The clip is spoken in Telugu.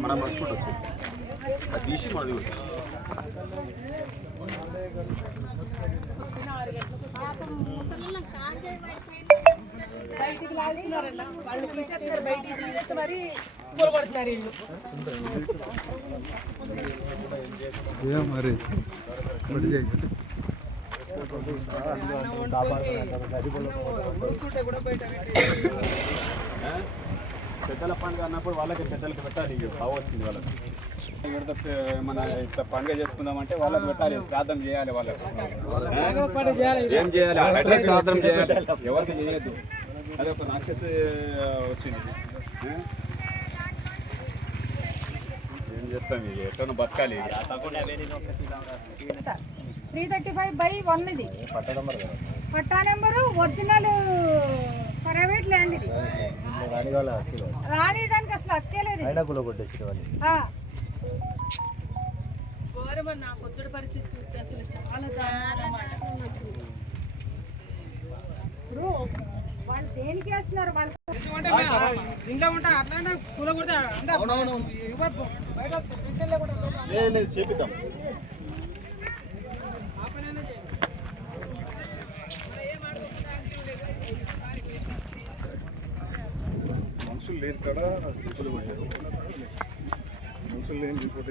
మన మర్చిపోయి వచ్చేసి అది తీసి మనది బయటికి లాగుతున్నారన్న వాళ్ళు తీసేస్తున్నారు బయటికి తీసేస్తే మరి కూలగొడుతున్నారు ఇల్లు మరి ఒకటి కూడా బయట పెద్దల పండుగ అన్నప్పుడు వాళ్ళకి పెద్దలకి పెట్టాలి బాగా వచ్చింది వాళ్ళకి. మన ఇట్లా పండుగ చేసుకుందామంటే వాళ్ళకి పెట్టాలి. శ్రాద్ధం చేయాలి వాళ్ళకి? ఏం చేయాలి? అడ్రస్ శ్రాద్ధం చేయాలి. ఎవరికి చేయలేదు అదే ఒక నాక్షస్ వచ్చింది? ఏం? చేస్తాం ఇక? ఎట్లా బతకాలి ఇక. Three thirty five by one ఇది. పట్టా నెంబరు ఒరిజినల్ రానియడానికి అసలు అక్కేలేదు ఇది. ఆ. ఘోరమన్న పొద్దుడు పరిస్థితి చూస్తే అసలు చాలా. ఇప్పుడు వాళ్ళు దేనికి వేస్తున్నారు? వాళ్ళు ఇంట్లో ఉంటా అట్లానే కూలగొడితే. బయట కిచెన్లో కూడా లేదు లేదు చేపిద్దాం. మనుషులు లేరు కదా. మనుషులు లేని రిపోర్ట్